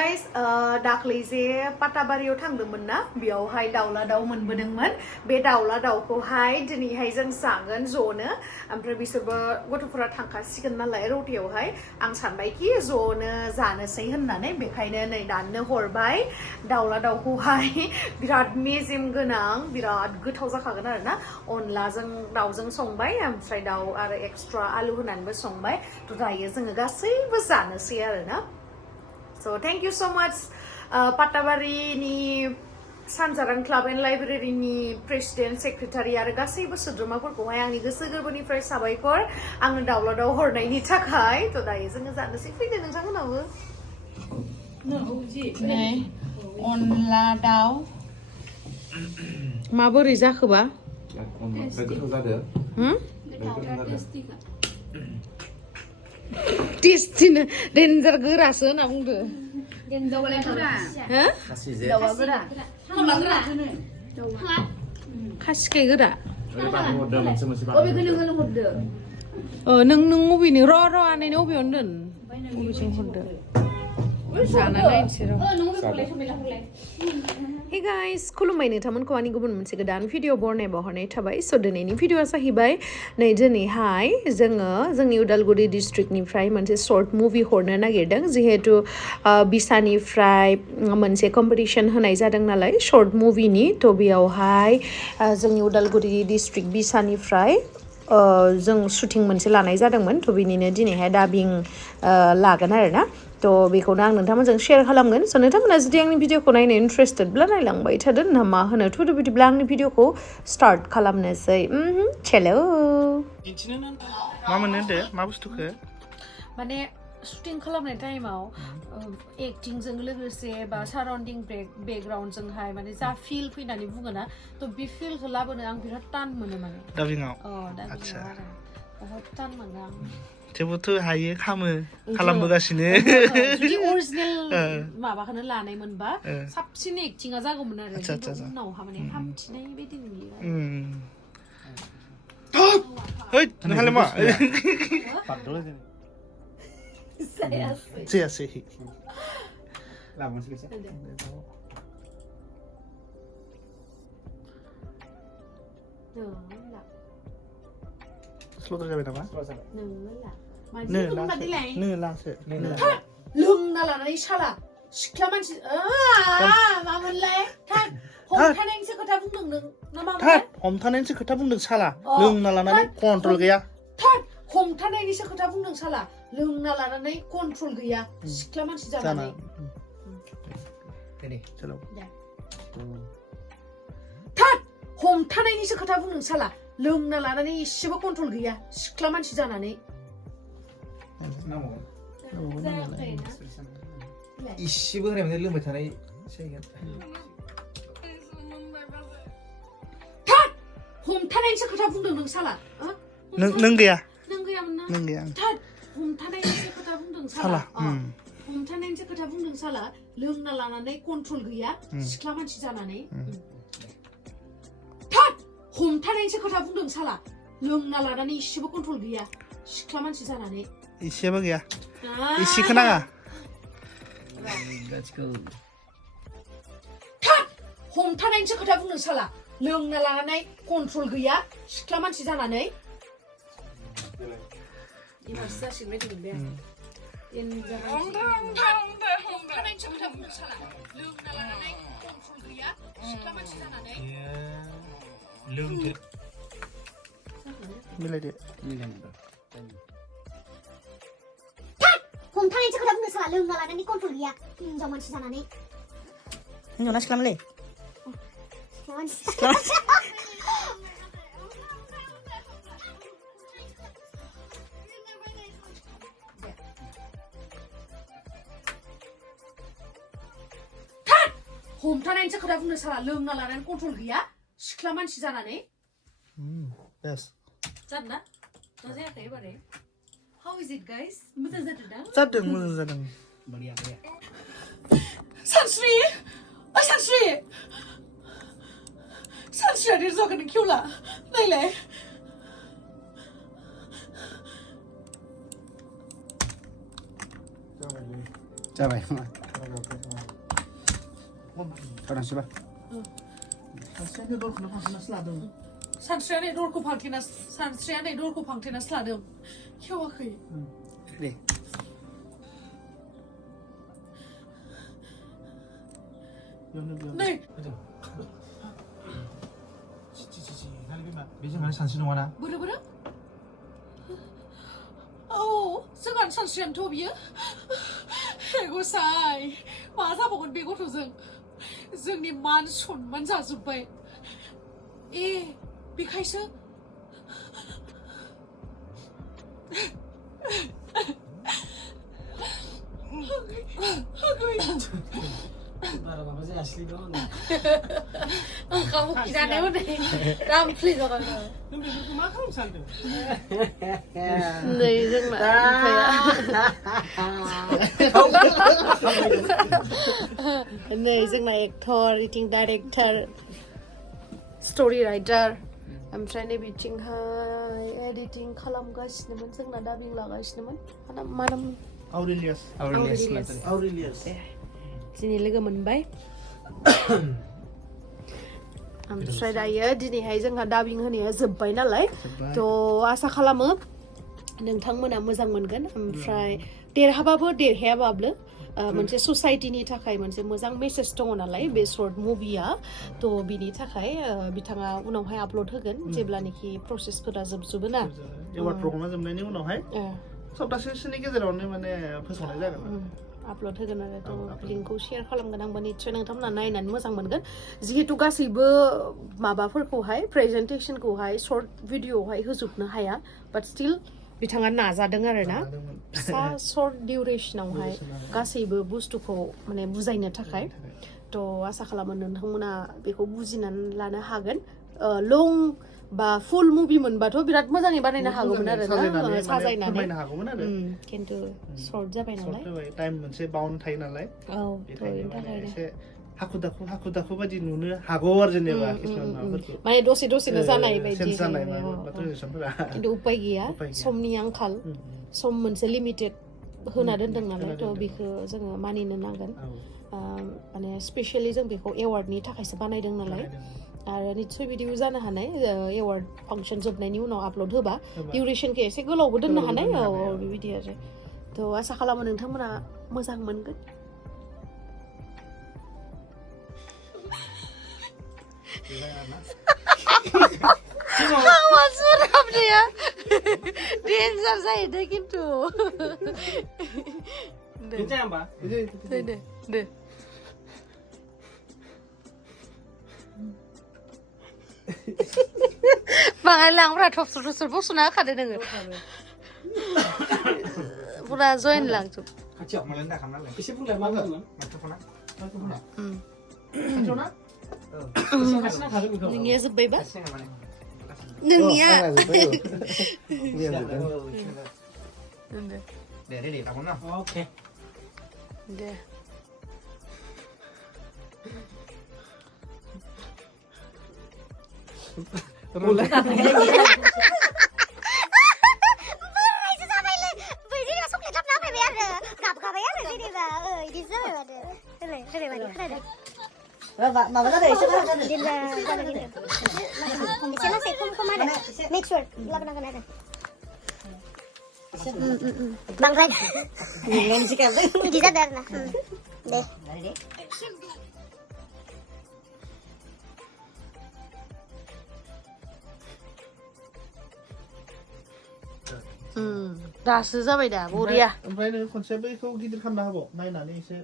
guys दाख्लै जे पाटाबारियाव थांदोंमोन ना बेयावहाय दाउला दाउ मोनबोदोंमोन बे दाउला दाउखौहाय दिनैहाय जों जागोन ज'नो ओमफ्राय बिसोरबो गथ'फोरा थांखासिगोन नालाय रौतायावहाय आं सानबायखि ज'नो जानोसै होननानै बेखायनो नै दाननो हरबाय दाउला दाउखौहाय बिराद मेजेम गोनां बिराद गोथाव जाखागोन आरो ना अनलाजों दाउजों संबाय ओमफ्राय दाउ आरो एक्सट्रा आलु होनानैबो संबाय थ' दायो जोङो गासैबो जानोसै आरो ना So thank you so much Patabari ni Sanjaran Club and Library ni President Secretary आरो गासैबो सोद्रोमाफोरखौहाय आंनि गोसो गोरबोनिफ्राय साबायखर आंनो दाउला दाउ हरनायनि थाखाय थ' दायो जोङो जानोसै फैदो नोंथांमोनाबो नै अनला दाउ माबोरै जाखोबा गोथाव जादो टेस्टिनो डेन्जार गोरासो होनना बुंदो खासिखाय गोरा नों अबेनो र' आनैनो अबेयावनो दोन अबेसिम हरदो जाना नायनोसै र' Hey guys, खुलुमबाय नोंथांमोनखौ आंनि गुबुन मोनसे गोदान भिडिअ बरनाय बावहरनाय थाबाय स' दिनैनि भिडिअआ जाहैबाय नै दिनैहाय जोङो जोंनि उदालगुरि डिस्ट्रिक्टनिफ्राय मोनसे सर्ट मुभि हरनो नागिरदों जिहेतु बिसानिफ्राय मोनसे कम्पिटिसन होनाय जादों नालाय सर्ट मुभिनि थ' बेयावहाय जोंनि उदालगुरि डिस्ट्रिक्ट बिसानिफ्राय जों शुटिं मोनसे लानाय जादोंमोन थ' बिनिनो दिनैहाय डाबिं लागोन आरो ना थ' बेखौनो आं नोंथांमोनजों शेयार खालामगोन स' नोंथांमोना जुदि आंनि भिडिअखौ नायनो इन्ट्रेस्टेडब्ला नायलांबाय थादो ना मा होनो थ' बिदिब्ला आंनि भिडिअखौ स्टार्ट खालामनोसै चेलो मा मोनो होनदो मा बुस्थुखौ माने शुटिं खालामनाय टाइमाव एक्टिंजों लोगोसे बा साराउन्डिं बेकग्राउन्डजोंहाय माने जा फिल फैनानै बुङो ना थ' बे फिलखौ लाबोनो आं बिराद टान मोनो माने डाबिंआव आरो बहुत टान मोनो आं थेवबोथ' हायो खालामबोगासिनो जुदि अरिजिनेल माबाखौनो लानाय मोनबा साबसिन एक्टिंआ जागौमोन आरो उनावहा माने हामथिनाय बायदि नुयो नोंहालाय मा जायासै स्ल'द्राय जाबाय नामा लोंना लानानै साला सिख्ला मानसि मामोनलाय हमथानायनिसो खोथा बुंदों नों ना मामोनलाय हमथानायनिसो खोथा बुंदों साला लोंना लानानै कन्ट्रल गैया हमथानायनिसो खोथा बुंदों साला लोंना लानानै कन्ट्रल गैया सिख्ला मानसि जानानै हमथानायनिसो खोथा बुंदों साला लोंना लानानै एसेबो कन्ट्रल गैया सिख्ला मानसि जानानै इसेबो होनाय माने लोंबाय थानाय हमथानायनिसो खोथा बुंदों नों साला नों गैया नों गैयामोन ना नों गैया हमथानायनिसो खोथा बुंदों साला हमथानायनिसो खोथा बुंदों साला लोंना लानानै कन्ट्रल गैया सिख्ला मानसि जानानै हमथानायनिसो खोथा बुंदों साला लोंना लानानै एसेबो कन्ट्रल गैया सिख्ला मानसि जानानै एसेबो गैया एसेखौ नाङा हमथानायनिसो खोथा बुंदों साला लोंना लानानै कन्ट्रल गैया सिख्ला मानसि जानानै एबारसो जासिगोन बायदि मोनबाय आं हमथानायनिसो खोथा बुंदों साला लोंना लानानै कन्ट्रल गैया सिख्ला मानसि जानानै मिलायदो हमथानायनिसो खोथा बुंदों साला लोंना लानानै कन्ट्रल गैया हिनजाव मानसि जानानै हिनजाव ना सिख्लामोनलै हमथानायनिसो खोथा बुंदों साला लोंना लानानै कन्ट्रल गैया सिख्ला मानसि जानानै जादों ना जायाखै एबारे How is it guys? मोजां जादों दा? जादों मोजां जादों सानस्रि ओइ सानस्रिया देरजागोन नों खेवला नायलाय जाबाय 가라시바. 사실 돌고 나서 슬라도. 산스리야 내 돌고 방티나 산스리야 내 돌고 방티나 슬라도 켜와크이 네. 네 지지지지 할비만 매장 안에 산수는 와나 뭐라ซึ่งอันสันเสียนโทบีเฮกูสายมาซาบอกคนเบกูถูกซึ่งนี่มันชนมันจะสุดไปบีใครซื้อkamu kira nih udah rampli kan 네 정말 네 정말 액터, 리팅 다이렉터, 스토리 라이터 ओमफ्राय नै बिथिंहाय एडिटिं खालामगासिनोमोन जोंना दाबिं लागासिनोमोन मा नाम Aurelius. दिनै लोगो मोनबाय ओमफ्राय दायो दिनैहाय जोंहा दाबिं होनाया जोब्बाय नालाय थ' आसा खालामो नोंथांमोना मोजां मोनगोन ओमफ्राय देरहाबाबो देरहायाबाबो मोनसे ससाइटिनि थाखाय मोनसे मोजां मेसेज दङ नालाय बे सर्ट मुभिया थ' बिनि थाखाय बिथाङा उनावहाय आपल'ड होगोन जेब्लानोखि प्रसेसफोरा जोबजोबो ना एवार्ड प्रग्रामा जोबनायनि उनावहाय सप्तासेसोनि गेजेरावनो माने फोसावनाय जागोन आपल'ड होगोन आरो थ' लिंकखौ शेयार खालामगोन आंबो निस्सय नोंथांमोना नायनानै मोजां मोनगोन जिहेतु गासैबो माबाफोरखौहाय प्रेजेन्टेसनखौहाय सर्ट भिडिअ'आवहाय होजोबनो हाया बाट स्टिल बिथाङा नाजादों आरो ना फिसा सर्ट डिउरेसनावहाय गासैबो बुस्थुखौ माने बुजायनो थाखाय थ' आसा खालामो नोंथांमोना बेखौ बुजिनानै लानो हागोन लं बा फुल मुभि मोनबाथ' बिराद मोजाङै बानायनो हागौमोन आरो ना साजायनानै खिन्थु सर्ट जाबाय नालाय टाइम मोनसे बाउन्ड थायो नालाय औ थ' बेनि थाखायनो एसे हाखु दाखु बायदि नुनो हागौ आरो जेनेबा माने दसेनो जानाय बायदि ट्रेडिसनफोरा खिन्थु उपाय गैया समनि आंखाल सम मोनसे लिमिटेड होना दोनदों नालाय थ' बेखौ जोङो मानिनो नांगोन माने स्पेसियेलि जों बेखौ एवार्डनि थाखायसो बानायदों नालाय आरो निस्सय बिदिबो जानो हानाय एवार्ड फांसन जोबनायनि उनाव आपल'ड होबा डिउरेसनखौ एसे गोलावबो दोननो हानाय बेबायदि आरो थ' आसा खालामो नोंथांमोना मोजां मोनगोन Awas suramnya Danger जाहैदों खिन्थु 괜찮아 봐. 네. 방알랑फ्रा थबसर बसना होखादो नोङो पुरा जइन लांजोब 같이 엄마랑 나 간날래 एसे बुंलाय मा बुंगोन माथोखौना खाथियावना खाथिना थागोन बेखौ नोंनिया जोब्बायबा 같이 माने नोंनिया 네 나구나 오케이 네 몰라 Mama ada isu kan ada. Misalnya saya kom ada. Make sure lakukan ada. Bang Ray. Ingin sih kan. Di sadar nah. Deh. दासो जाबाय दा बरिया ओमफ्राय नों खनसे बैखौ गिदिर खालामना होबाव नायनानै एसे